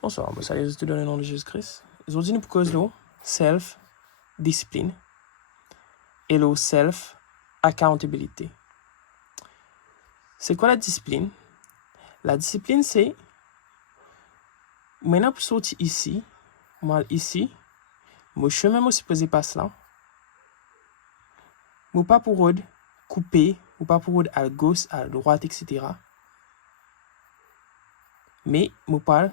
Bonsoir, moi, ça les te donner le nom de Jésus-Christ. Aujourd'hui, nous cause le self-discipline et le self-accountability. C'est quoi la discipline? La discipline, c'est maintenant pour sortir ici, moi ici, mon chemin me supposé passer là. Moi pas pour couper, ou pas pour à gauche, à droite, etc. Mais moi pas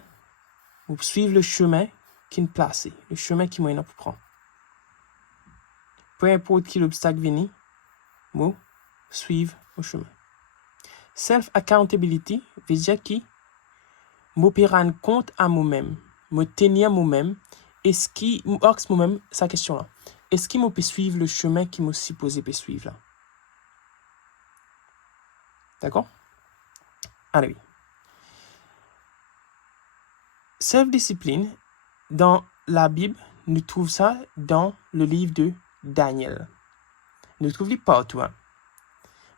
pour suivre le chemin qui me place, le chemin qui m'a pour prendre. Peu importe qui l'obstacle vient, moi suivre le chemin. Self-accountability veut dire que je prends compte à moi-même, je tenir moi-même, est-ce que je axe moi-même sa question là. Est-ce que je peux suivre le chemin qui me supposé peut suivre là? D'accord? Allez. Self-discipline, dans la Bible, nous trouvons ça dans le livre de Daniel. Nous trouvons partout. Hein?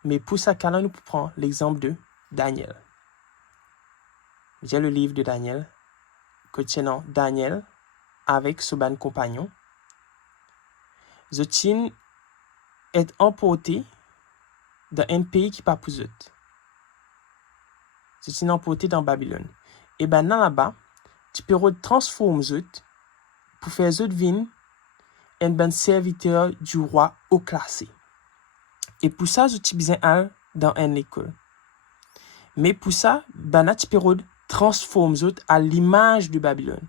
Mais pour ça, quand nous prenons l'exemple de Daniel. J'ai le livre de Daniel, que tient Daniel avec son ban compagnon. Zotin est emporté dans un pays qui n'est pas pour eux. Zotin est emporté dans Babylone. Et ben là-bas, tu peux transformer eux pour faire eux venir un bon serviteur du roi haut classé. Et pour ça, tu as besoin d'aller dans une école. Mais pour ça, ben tu peux transformer eux à l'image de Babylone.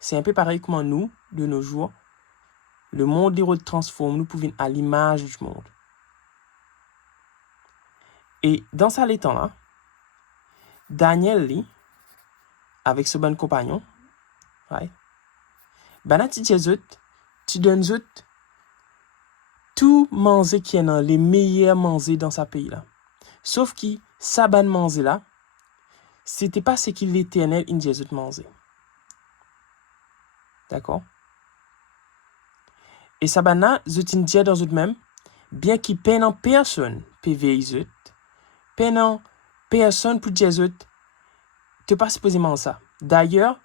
C'est un peu pareil comme nous, de nos jours. Le monde les transforme, nous pouvons à l'image du monde. Et dans ce temps-là, Daniel, avec ce bon compagnon, ouais, ben tu dis tu donnes tout manger qui est dans les meilleurs manger dans ce pays-là. Sauf que ça ban manger là, c'était pas ce qu'il l'Éternel in Jésus manger. D'accord? Et ça ban là, je dis dans eux même, bien qu'il peine en personne PVI peine en personne pour Jésus, tu pas supposément ça. D'ailleurs,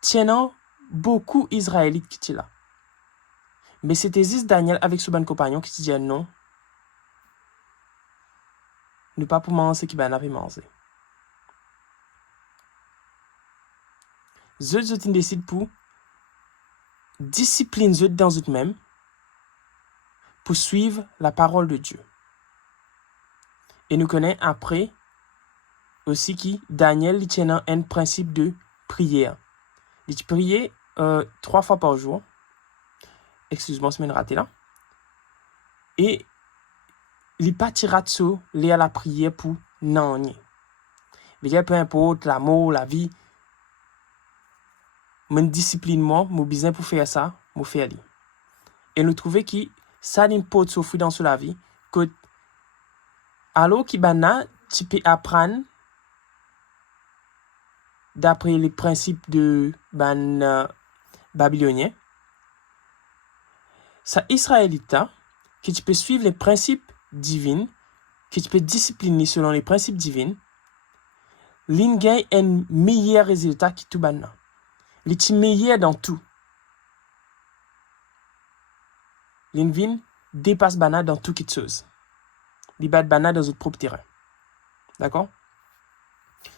tiennant beaucoup Israélites qui étaient là. Mais c'était juste Daniel avec son bon compagnon qui disait non. Ne pas pour manger ce qui ben avait mangé. Zut décide pour discipline zut dans eux-mêmes pour suivre la parole de Dieu. Et nous connaissons après aussi qui Daniel tient un principe de prière. Il priait 3 fois par jour. Excuse-moi, semaine ratée là. Et il partira de à la prière pour non. Mais peu importe l'amour, la vie, mon discipline moi, mon besoin pour faire ça, mon faire li. Et nous trouvons que ça n'importe souffrir dans la vie que alors qui bana tu peux apprendre d'après les principes de babylonien. Ça israélite que tu peux suivre les principes divins, que tu peux discipliner selon les principes divins, l'in gagne un meilleur résultat que tout bana. Il est meilleur dans tout. L'in dépasse bana dans tout quelque chose. Il bat bana dans votre propre terrain. D'accord?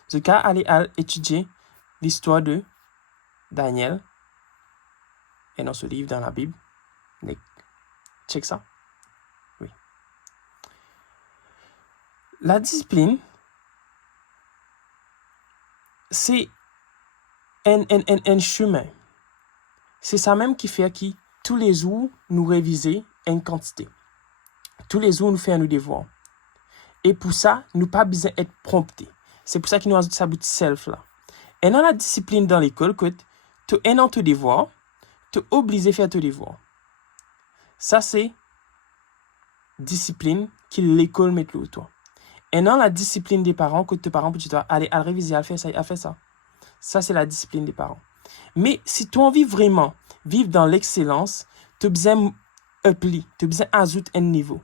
Ce cas, allez étudier l'histoire de Daniel et dans ce livre dans la Bible. Check ça. Oui. La discipline, c'est un chemin. C'est ça même qui fait que tous les jours, nous réviser une quantité. Tous les jours, nous faisons nos devoirs. Et pour ça, nous pas besoin d'être promptés. C'est pour ça qu'il nous ajoute ça bout de self là. Et dans la discipline dans l'école, que tu es dans tes devoirs, tu es obligé de faire tes devoirs. Ça, c'est discipline que l'école met le toi. Et dans la discipline des parents, que tes parents peuvent dire, allez, à réviser, à faire ça, à faire ça. Ça, c'est la discipline des parents. Mais si tu as envie vraiment de vivre dans l'excellence, tu as besoin d'appeler, tu as besoin d'ajouter un niveau.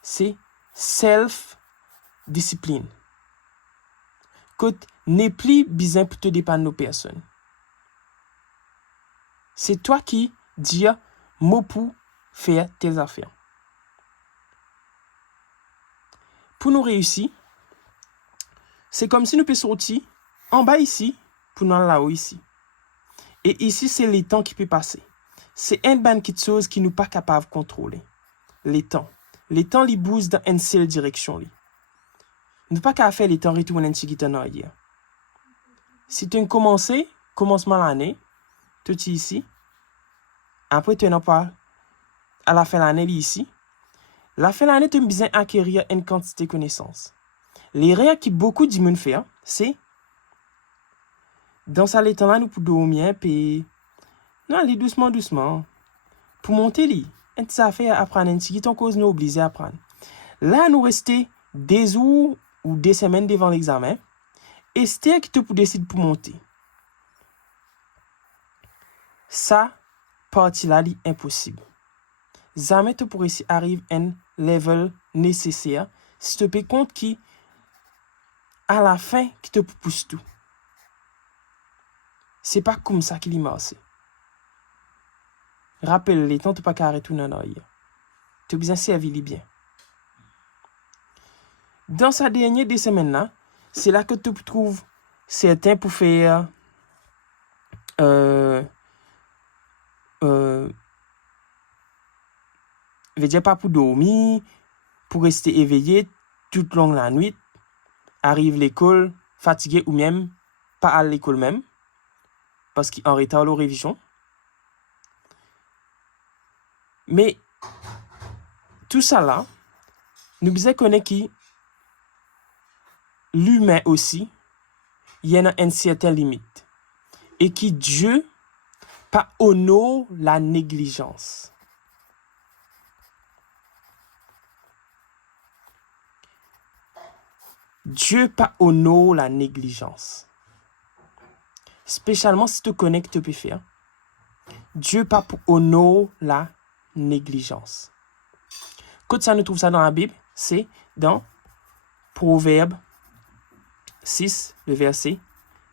C'est self-discipline. Que n'est plus besoin pour te dépendre de personne. C'est toi qui dis mot pour faire tes affaires. Pour nous réussir, c'est comme si nous pouvions sortir en bas ici pour nous aller là-haut ici. Et ici, c'est les temps qui peuvent passer. C'est une bonne petite chose qui nous pas capable de contrôler. Les temps. Les temps, ils bougent dans une seule direction. Nous pas qu'à faire les temps retourner un petit en arrière. Si tu as commencé, commencement l'année, tout ici. Après, tu n'as pas à la fin de l'année ici. La fin de l'année, tu as besoin d'acquérir une quantité de connaissances. Les règles qui beaucoup de monde fait, c'est dans ça, les temps-là, nous pouvons dormir, puis non, aller doucement, doucement. Pour monter, un petit affaire à apprendre, un petit cause nous obligé à apprendre. Là, nous restons des jours ou des semaines devant l'examen, et c'est qui te pour décider pour monter. Ça, partie-là, est impossible. Jamais tu pourrais arriver à un level nécessaire si tu peux compte qui, à la fin, qui te pousse tout. C'est pas comme ça qu'il y marche. Rappelle les temps, tu pas qu'à retourner en arrière. Tu as besoin de servir bien. Dans sa dernière des semaines-là, c'est là que tu trouves certains pour faire je veux dire pas pour dormir, pour rester éveillé toute longue la nuit, arrive l'école fatigué ou même pas à l'école même, parce qu'il en retard la révision. Mais tout ça là, nous devons connaître qui l'humain aussi, il y a une certaine limite. Et qui Dieu pas honore la négligence. Dieu pas honore la négligence. Spécialement si tu connais que tu peux faire. Dieu pas honore la négligence. Quand ça nous trouve ça dans la Bible, c'est dans Proverbe 6, le verset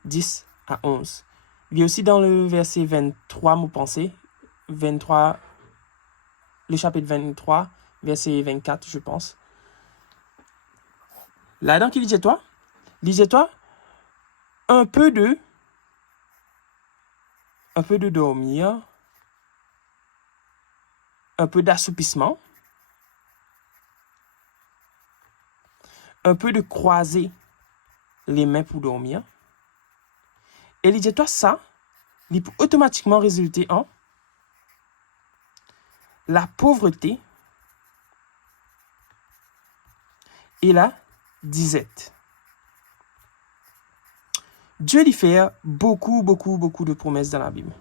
10 à 11. Il y a aussi dans le verset 23, vous pensez, 23, le chapitre 23, verset 24, je pense. Là-dedans, qui lisait-toi? Lisez-toi un peu de dormir, un peu d'assoupissement, un peu de croiser les mains pour dormir. Et lisez-toi ça, il peut automatiquement résulter en la pauvreté et la disette. Dieu lui fait beaucoup de promesses dans la Bible.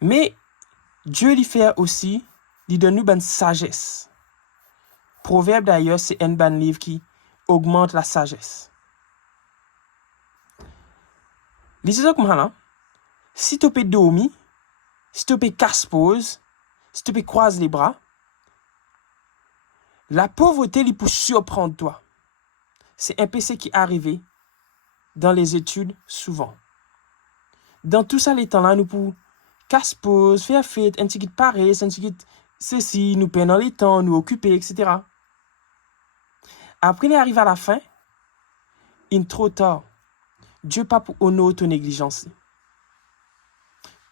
Mais Dieu lui fait aussi, il donne nous une sagesse. Proverbe d'ailleurs, c'est un bon livre qui augmente la sagesse. Lisez-vous comme ça, si tu peux dormir, si tu peux casse-pose, si tu peux croiser les bras, la pauvreté lui peut surprendre toi. C'est un peu ce qui est arrivé dans les études souvent. Dans tout ça, les temps-là, nous pouvons casse-pose, faire fête, un petit peu de paresse, un petit peu de ceci, nous perdons les temps, nous occuper, etc. Après, il arrive à la fin, il est trop tard. Dieu pas pour honorer ton négligence.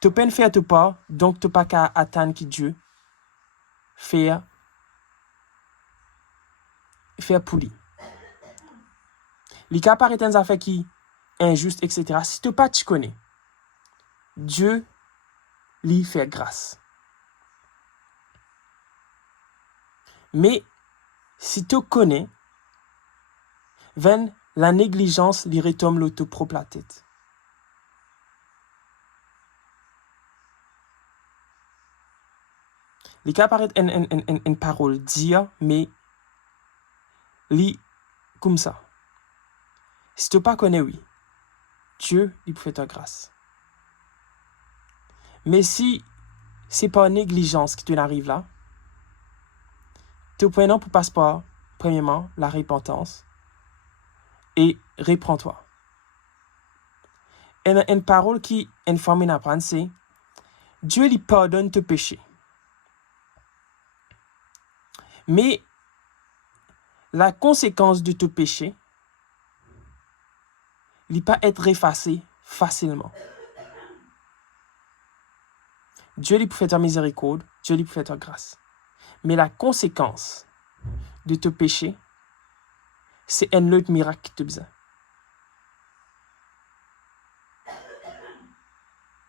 Tu peux faire tout pas, donc tu pas qu'à attendre que Dieu faire pour lui. Les cas paraît des affaires qui injustes, etc. Si tu pas tu connais, Dieu lui fait grâce. Mais si tu connais, la négligence lui retombe l'auto propre la tête. Les cas paraît une parole dire, mais lit comme ça. Si tu pas connais, oui, Dieu lui fait ta grâce. Mais si c'est pas négligence qui te arrive là, tu prenons pour passeport, premièrement, la repentance et reprends-toi. Et une parole qui une femme apprend, c'est Dieu lui pardonne tes péchés. Mais la conséquence de tes péchés, il ne peut pas être effacé facilement. Dieu lui peut faire ta miséricorde, Dieu lui peut faire ta grâce. Mais la conséquence de tes péchés, c'est un autre miracle qui te besoin.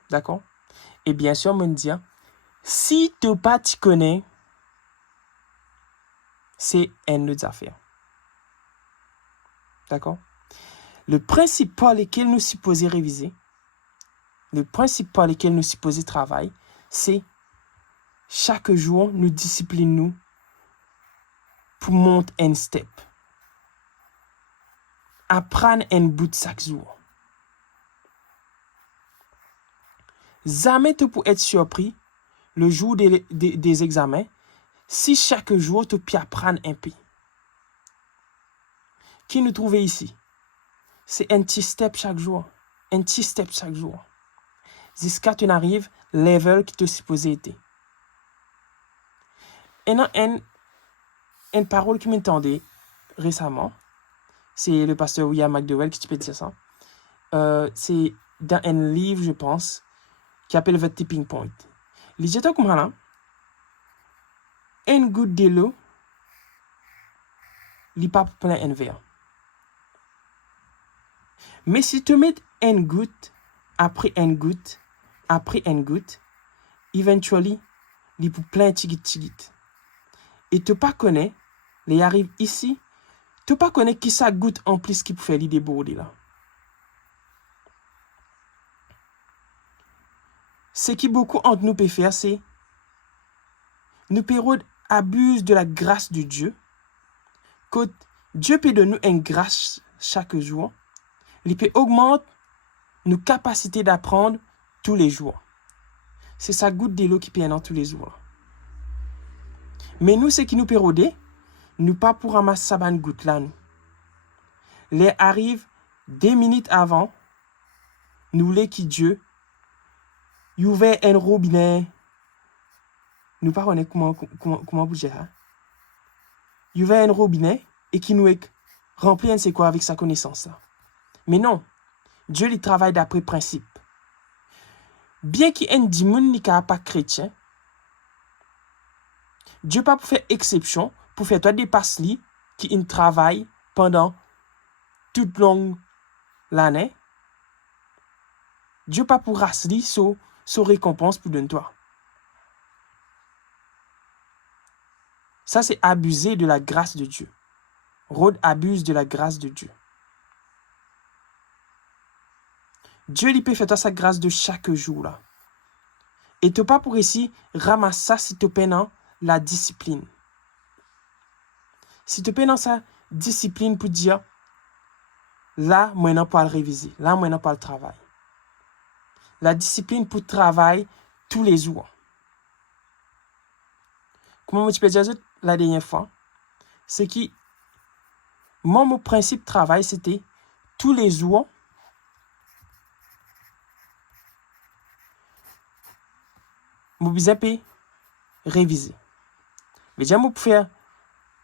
D'accord? Et bien sûr, me dire, si tu pas t'y connais, c'est une autre affaire. D'accord? Le principe par lequel nous supposons réviser, le principe par lequel nous supposons travailler, c'est chaque jour, nous disciplinons pour monter un step. Apprendre un bout chaque jour. Jamais tu peux être surpris le jour des examens si chaque jour tu peux apprendre un peu. Qui nous trouve ici? C'est un petit step chaque jour. Un petit step chaque jour. Jusqu'à tu n'arrives level qui te supposé être. Et non, une parole qui m'entendait récemment, c'est le pasteur William McDowell qui te peut dire ça. C'est dans un livre, je pense, qui appelle The Tipping Point. Il dit comme ça, une goutte de l'eau, il pas plein un verre. Mais si tu mets une goutte, après une goutte, après une goutte, éventuellement, il peut plein tigit. Et tu pas connais, il arrive ici, tu pas connais qui ça goutte en plus qui peut faire l'idée déborder là. Ce qui beaucoup entre nous peut faire, c'est nous période abuse de la grâce de Dieu. Quand Dieu peut donner une grâce chaque jour, il peut augmenter nos capacités d'apprendre tous les jours. C'est sa goutte de l'eau qui peut dans tous les jours. Mais nous, ce qui nous pérodé, nous pas pour ramasser sa bonne goutte là. Les arrive 2 minutes avant, nous voulons que Dieu ouvre un robinet. Nous pas connaître comment bouger ça. Il ouvre un robinet et qui nous remplit un c'est quoi avec sa connaissance là. Mais non, Dieu il travaille d'après principe. Bien qu'il y ait des gens qui ne sont pas chrétiens, Dieu pas pour faire exception, pour faire toi des passes-li qui travaillent pendant toute longue l'année. Dieu pas pour rassli sur récompense pour donner toi. Ça, c'est abuser de la grâce de Dieu. Rod abuse de la grâce de Dieu. Dieu lui peut faire toi sa grâce de chaque jour là. Et tu pas pour ici ramasser ça si tu peines la discipline. Si tu peines sa discipline pour dire là, moi non pas le réviser, là, moi non pas le travail. La discipline pour travailler tous les jours. Comment tu peux dire la dernière fois? C'est que mon principe de travail, c'était tous les jours, je besoin de réviser. Mais j'ai pour faire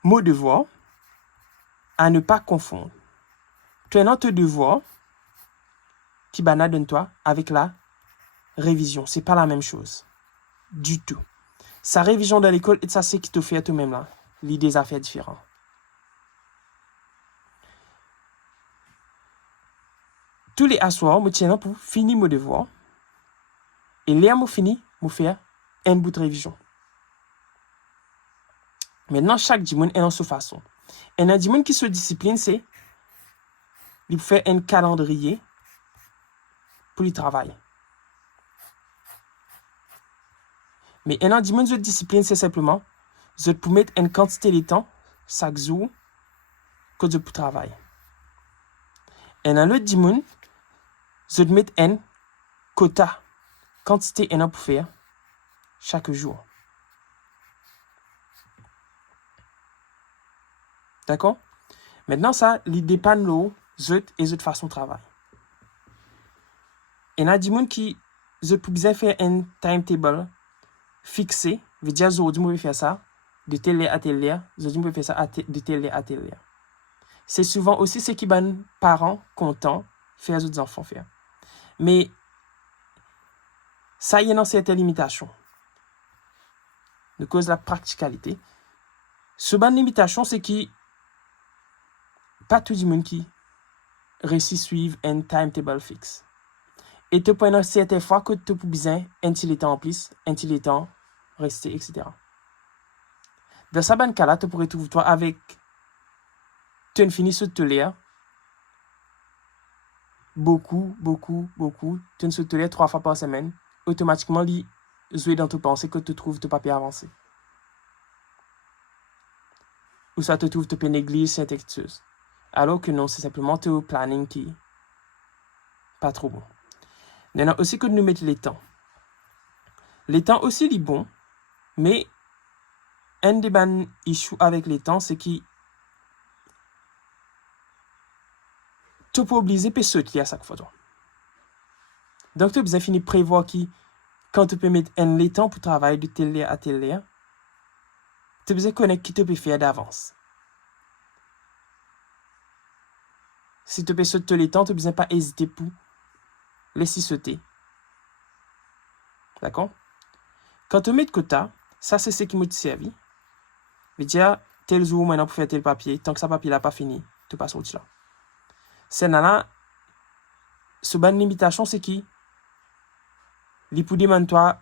mon devoir à ne pas confondre. Tu as notre devoir qui banade toi avec la révision. C'est pas la même chose. Du tout. Sa révision dans l'école, et ça c'est qui te fait toi-même là. L'idée a fait différent. Tous les assoirs, je tiens pour finir mon devoir. Et là, je finis, je fais un bout de révision. Maintenant, chaque dimanche est dans sa façon. Et un dimanche qui se discipline, c'est il fait un calendrier pour le travail. Mais un dimanche de discipline, c'est simplement je peux mettre une quantité de temps chaque jour que je peux travailler. Et dans le dimanche, je vais mettre un quota, quantité et pour faire chaque jour. D'accord? Maintenant, ça, il dépend de l'eau, et de façon de travail. Et il y a des gens qui je peux bien faire un timetable fixé. Veut dire, aujourd'hui, je vais faire ça de telle heure à telle heure. Aujourd'hui, je vais faire ça de telle heure à telle heure. C'est souvent aussi ce qui les parents contents faire aux enfants faire. Mais ça y est dans certaines limitations. De cause de la practicalité. Ce ban limitation, c'est qui pas tout le monde qui réussit à suivre un timetable fixe. Et tu prends certaines fois que tu peux besoin un petit temps en plus, un petit temps rester, etc. Dans ce ban cas-là, tu pourrais trouver toi avec tu as fini ce te lire beaucoup, tu ne te lire 3 fois par semaine, automatiquement, il jouer dans tes pensées que tu trouves ton papier avancé. Ou ça te trouve te néglige cette textueuse. Alors que non, c'est simplement ton planning qui n'est pas trop bon. Il y en a aussi que nous mettons les temps. Les temps aussi, ils sont bons, mais un des issues avec les temps, c'est que tu peux obliger de sauter à chaque fois. Donc, tu as besoin de prévoir qui, quand tu peux mettre un les temps pour travailler de telle heure à telle heure, tu as besoin de connaître qui tu peux faire d'avance. Si tu peux sauter les temps, tu n'as besoin pas hésiter pour laisser sauter. D'accord? Quand tu mets de côté, ça c'est ce qui m'a servi. Je veux dire, tel jour maintenant pour faire tel papier, tant que ce papier n'a pas fini, tu passes au-dessus là. C'est là, ce ban limitation, c'est qui? Il peut demander toi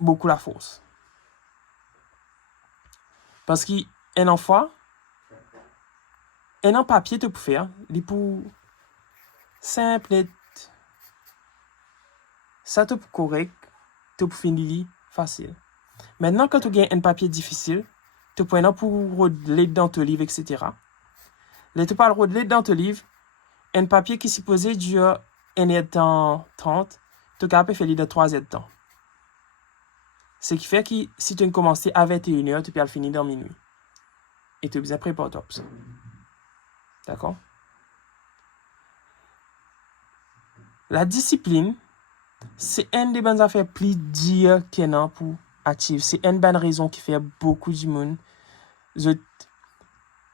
beaucoup la force. Parce qu'un enfant, un papier te peut faire, il peut simple, ça te peut correct, te peut finir facile. Maintenant, quand tu as un papier difficile, tu peux pour roder dans ton livre, etc. Là, tu peux roder dans ton livre, un papier qui est supposé durer 1 heure de temps 30, tu peux faire de 3 heures de temps. Ce qui fait que si tu commences à 21 h, tu peux le finir dans minuit. Et tu es bien préparé pour ça. D'accord? La discipline, c'est une des bonnes affaires plus dures qu'il y a pour achieve. C'est une bonne raison qui fait beaucoup de monde. Je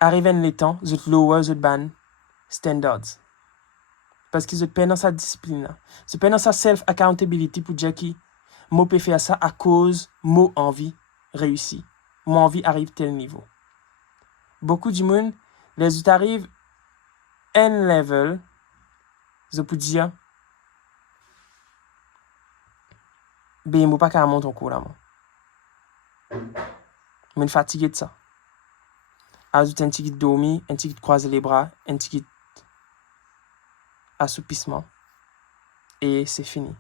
arrive en les temps, je lower the ban standards. Parce que je peine dans sa discipline. Je peine dans sa self-accountability pour dire que moi peux faire ça à cause moi envie réussi. Mon envie arrive tel niveau. Beaucoup de monde, les autres arrivent un level, je peux dire, ben moi pas qu'à monter en cours là. Je suis fatigué de ça. Ajoute un petit dormir, un petit croiser les bras, un petit assoupissement. Et c'est fini.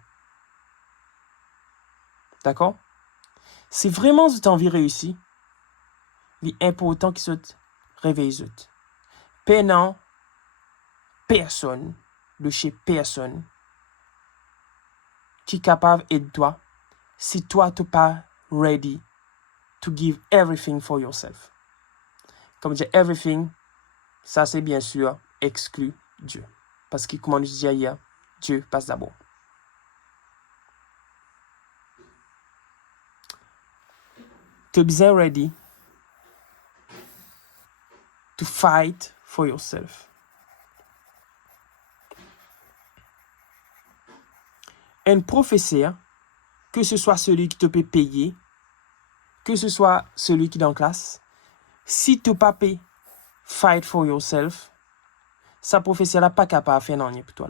D'accord? Si vraiment vous avez envie de réussir, il est important qu'il se réveille. Peinant personne, de chez personne, qui est capable d'aider toi, si toi tu n'es pas ready to give everything for yourself. Comme dire everything, ça c'est bien sûr exclu Dieu. Parce que comme on disait hier, Dieu passe d'abord. Tu es bien ready to fight for yourself. Un professeur, que ce soit celui qui te peut payer, que ce soit celui qui est en classe, si tu n'as pas payé fight for yourself, sa professeur n'est pas capable de faire rien pour toi.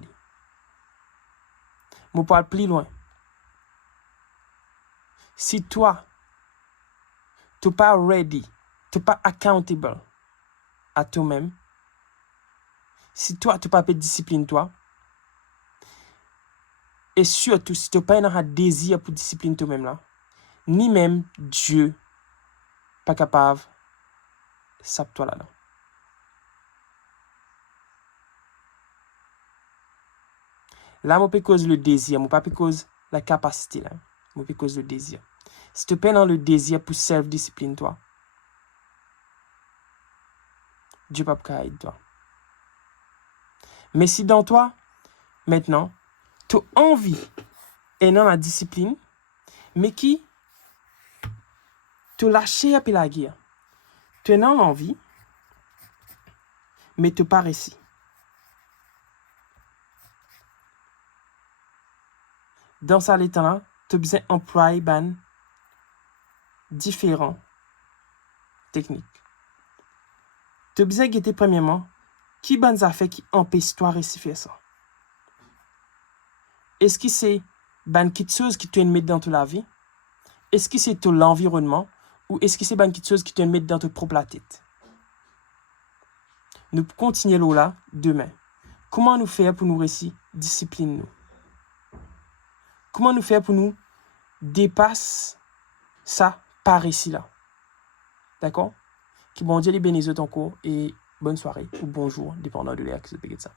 Je parle plus loin. Si toi, tu n'es pas ready, tu n'es pas accountable à toi-même, si toi, tu n'as pas de discipline, toi, et surtout, si tu n'as pas un désir pour discipline toi-même, là, ni même Dieu pas capable de saper toi là-dedans. Là, je peux cause le désir, je ne peux pas cause la capacité, là. Je peux cause le désir. Si tu peines dans le désir pour self-discipline, toi, Dieu ne peut pas aider toi. Mais si dans toi, maintenant, tu as envie est dans la discipline, mais qui te lâche à la guerre. Tu es dans l'envie, mais tu pas réussi. Dans ça, l'état-là, tu as besoin d'employer ban différents techniques. Tu as besoin de guetter premièrement qui ban affaires qui empêche toi de réussir ça. Est-ce que c'est ban quelque chose qui te met dans ta vie? Est-ce que c'est tout l'environnement? Ou est-ce que c'est ban quelque chose qui te met dans ta propre tête? Nous continuons là demain. Comment nous faire pour nous réussir? Discipline nous. Comment nous faire pour nous dépasser ça par ici là? D'accord? Que bon Dieu les bénisse encore et bonne soirée ou bonjour, dépendant de l'air que vous ça.